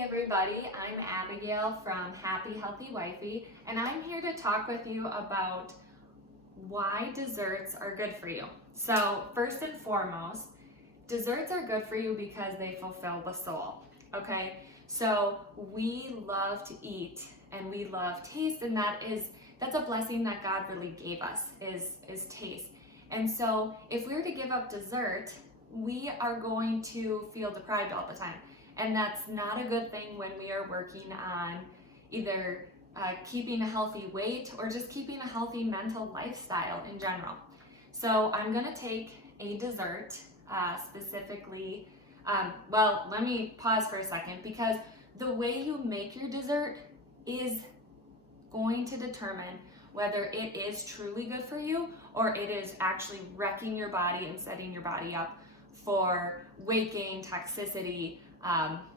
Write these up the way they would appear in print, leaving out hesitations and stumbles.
everybody, I'm Abigail from Happy Healthy Wifey, and I'm here to talk with you about why desserts are good for you. So first and foremost, desserts are good for you because they fulfill the soul, okay? So we love to eat and we love taste, and that's a blessing that God really gave us, is taste. And so if we were to give up dessert, we are going to feel deprived all the time. And that's not a good thing when we are working on either keeping a healthy weight or just keeping a healthy mental lifestyle in general. So I'm gonna take a dessert specifically, well, let me pause for a second, because the way you make your dessert is going to determine whether it is truly good for you or it is actually wrecking your body and setting your body up for weight gain, toxicity,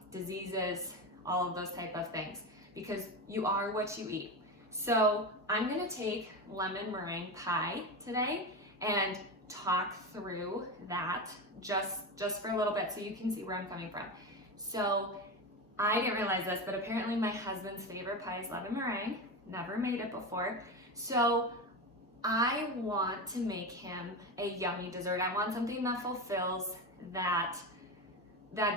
diseases, all of those type of things, because you are what you eat. So I'm gonna take lemon meringue pie today and talk through that just for a little bit so you can see where I'm coming from. So I didn't realize this, but apparently my husband's favorite pie is lemon meringue. Never made it before. So I want to make him a yummy dessert. I want something that fulfills that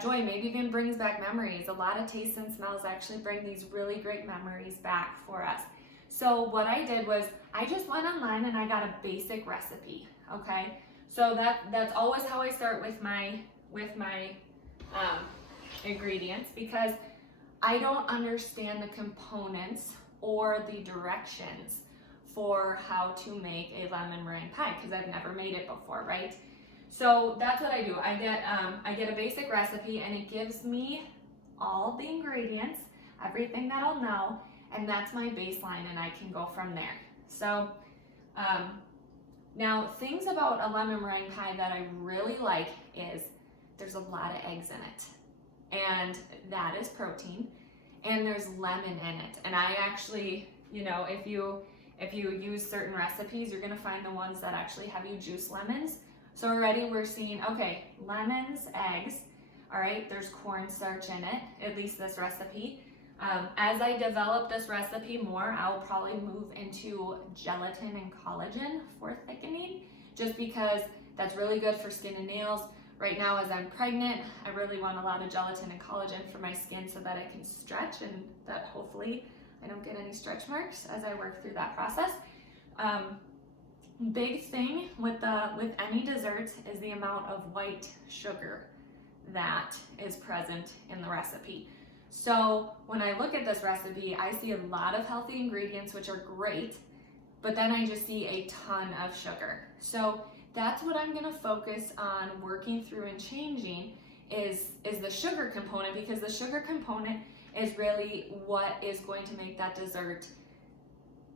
joy, maybe even brings back memories. A lot of tastes and smells actually bring these really great memories back for us. So what I did was I just went online and I got a basic recipe, okay? So that's always how I start with my ingredients, because I don't understand the components or the directions for how to make a lemon meringue pie, because I've never made it before, right? So that's what I do. I get a basic recipe and it gives me all the ingredients, everything that I'll know, and that's my baseline, and I can go from there. So now things about a lemon meringue pie that I really like is there's a lot of eggs in it, and that is protein, and there's lemon in it. And I actually, if you use certain recipes, you're gonna find the ones that actually have you juice lemons. So already we're seeing, okay, lemons, eggs, all right, there's cornstarch in it, at least this recipe. As I develop this recipe more, I'll probably move into gelatin and collagen for thickening, just because that's really good for skin and nails. Right now, as I'm pregnant, I really want a lot of gelatin and collagen for my skin so that I can stretch and that hopefully I don't get any stretch marks as I work through that process. Big thing with any desserts is the amount of white sugar that is present in the recipe. So when I look at this recipe, I see a lot of healthy ingredients, which are great, but then I just see a ton of sugar. So that's what I'm gonna focus on working through and changing is the sugar component, because the sugar component is really what is going to make that dessert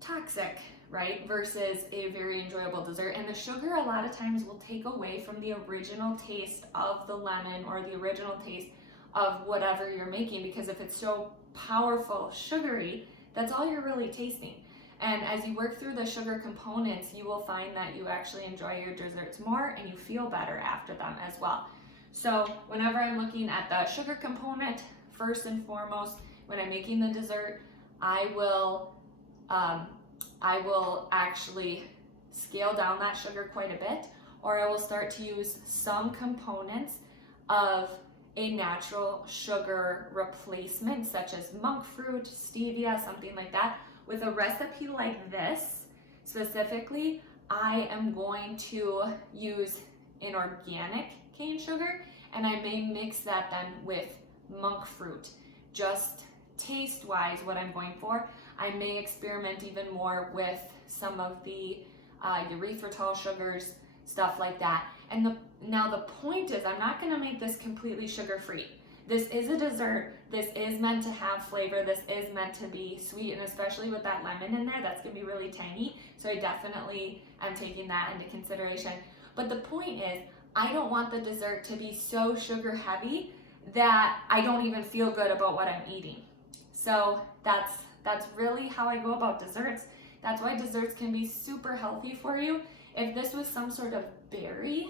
toxic, right? Versus a very enjoyable dessert. And the sugar a lot of times will take away from the original taste of the lemon or the original taste of whatever you're making, because if it's so powerful, sugary, that's all you're really tasting. And as you work through the sugar components, you will find that you actually enjoy your desserts more and you feel better after them as well. So whenever I'm looking at the sugar component, first and foremost, when I'm making the dessert, I will actually scale down that sugar quite a bit, or I will start to use some components of a natural sugar replacement, such as monk fruit, stevia, something like that. With a recipe like this, specifically, I am going to use an organic cane sugar, and I may mix that then with monk fruit. Just taste-wise, what I'm going for, I may experiment even more with some of the erythritol sugars, stuff like that. And now the point is, I'm not gonna make this completely sugar-free. This is a dessert, this is meant to have flavor, this is meant to be sweet, and especially with that lemon in there, that's gonna be really tangy. So I definitely am taking that into consideration. But the point is, I don't want the dessert to be so sugar heavy that I don't even feel good about what I'm eating. So that's really how I go about desserts. That's why desserts can be super healthy for you. If this was some sort of berry,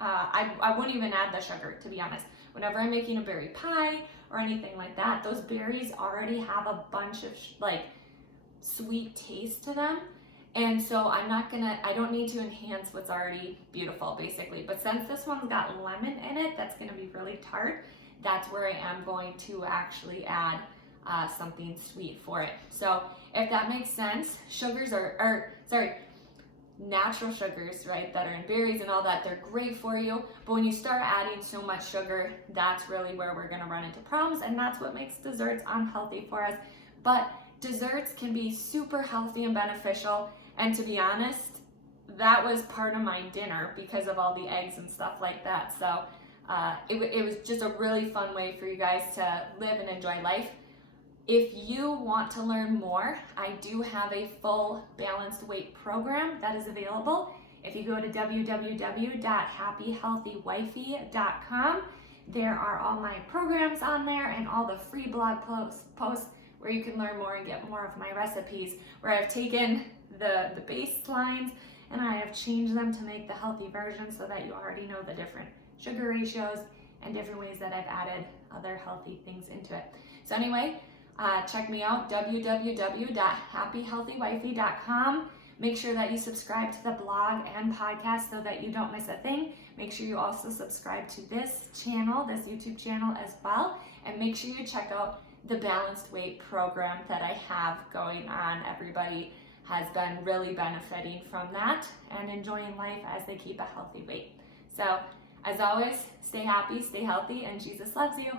I wouldn't even add the sugar, to be honest. whenever I'm making a berry pie or anything like that, those berries already have a bunch of like sweet taste to them. And so I don't need to enhance what's already beautiful, basically. But since this one's got lemon in it, that's gonna be really tart, that's where I am going to actually add something sweet for it. So if that makes sense, natural sugars, right, that are in berries and all that, they're great for you. But when you start adding so much sugar, that's really where we're gonna run into problems, and that's what makes desserts unhealthy for us. But desserts can be super healthy and beneficial, and to be honest, that was part of my dinner because of all the eggs and stuff like that. So it was just a really fun way for you guys to live and enjoy life. If you want to learn more, I do have a full balanced weight program that is available. If you go to www.happyhealthywifey.com, there are all my programs on there and all the free blog posts where you can learn more and get more of my recipes, where I've taken the baselines and I have changed them to make the healthy version so that you already know the different sugar ratios and different ways that I've added other healthy things into it. So anyway, check me out, www.happyhealthywifey.com. Make sure that you subscribe to the blog and podcast so that you don't miss a thing. Make sure you also subscribe to this channel, this YouTube channel as well. And make sure you check out the balanced weight program that I have going on. Everybody has been really benefiting from that and enjoying life as they keep a healthy weight. So as always, stay happy, stay healthy, and Jesus loves you.